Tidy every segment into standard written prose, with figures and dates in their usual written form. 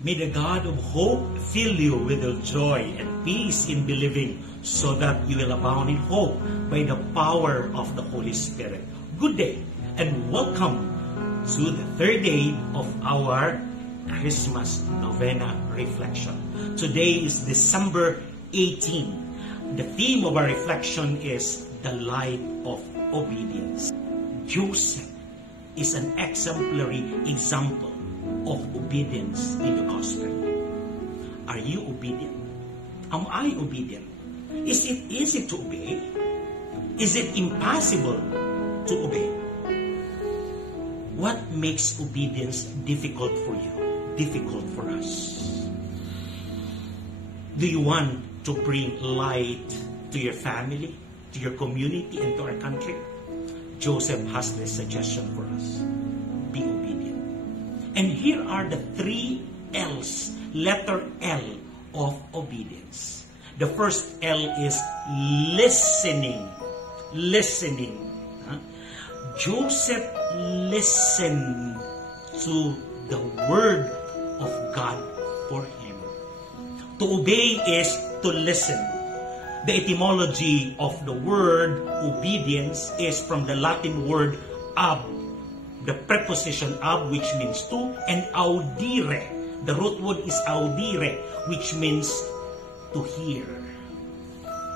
May the God of hope fill you with the joy and peace in believing, so that you will abound in hope by the power of the Holy Spirit. Good day and welcome to the third day of our Christmas Novena Reflection. Today is December 18. The theme of our reflection is the light of obedience. Joseph is an exemplary example of obedience in the gospel. Are you obedient? Am I obedient? Is it easy to obey? Is it impossible to obey? What makes obedience difficult for you? Difficult for us? Do you want to bring light to your family, to your community, and to our country? Joseph has this suggestion for us. Be obedient. And here are the 3 L's, letter L of obedience. The first L is listening. Listening. Joseph listened to the word of God for him. To obey is to listen. The etymology of the word obedience is from the Latin word ab, the preposition ab, which means to, and audire. The root word is audire, which means to hear.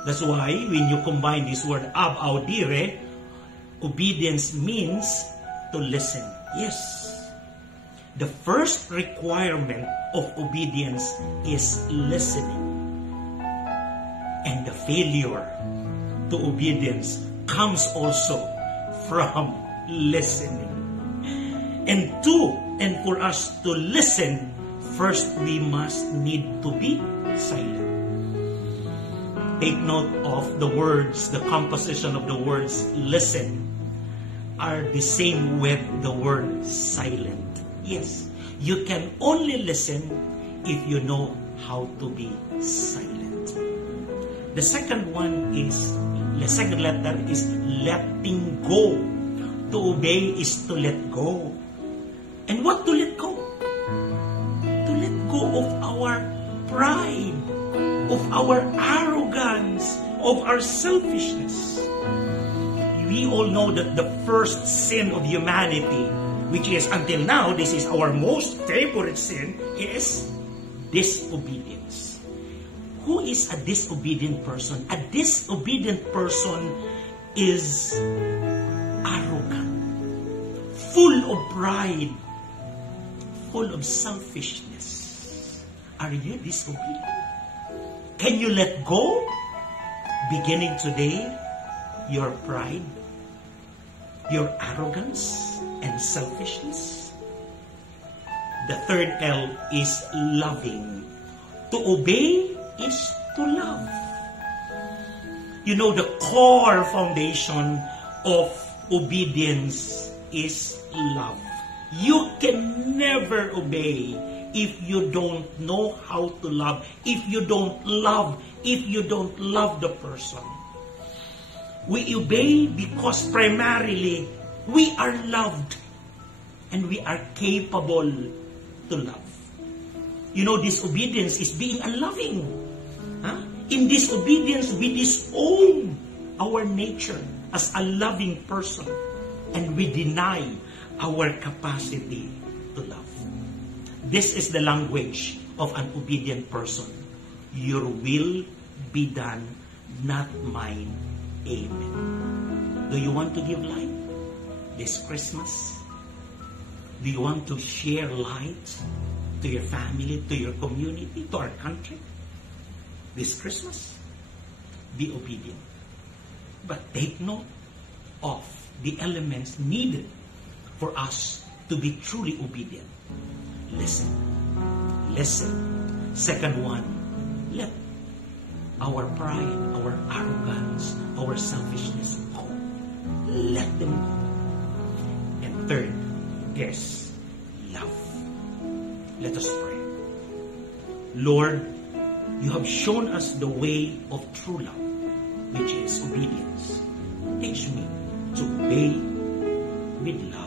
That's why when you combine this word ab, audire, obedience means to listen. Yes. The first requirement of obedience is listening. And the failure to obedience comes also from listening. And for us to listen, first we must need to be silent. Take note of the words, the composition of the words listen are the same with the word silent. Yes, you can only listen if you know how to be silent. The second letter is letting go. To obey is to let go. And what to let go? To let go of our pride, of our arrogance, of our selfishness. We all know that the first sin of humanity, which is until now, this is our most favorite sin, is disobedience. Who is a disobedient person? A disobedient person is arrogant, full of pride, full of selfishness. Are you disobedient? Can you let go, beginning today, your pride, your arrogance, and selfishness? The third L is loving. To obey is to love. You know, the core foundation of obedience is love. You can never obey if you don't know how to love, if you don't love the person. We obey because primarily we are loved and we are capable to love. You know, disobedience is being unloving. In disobedience, we disown our nature as a loving person and we deny our capacity to love. This is the language of an obedient person. Your will be done, not mine. Amen. Do you want to give light this Christmas? Do you want to share light to your family, to your community, to our country this Christmas? Be obedient. But take note of the elements needed for us to be truly obedient. Listen. Second one, let our pride, our arrogance, our selfishness go. Let them go. And third is love. Let us pray. Lord, you have shown us the way of true love, which is obedience. Teach me to obey with love.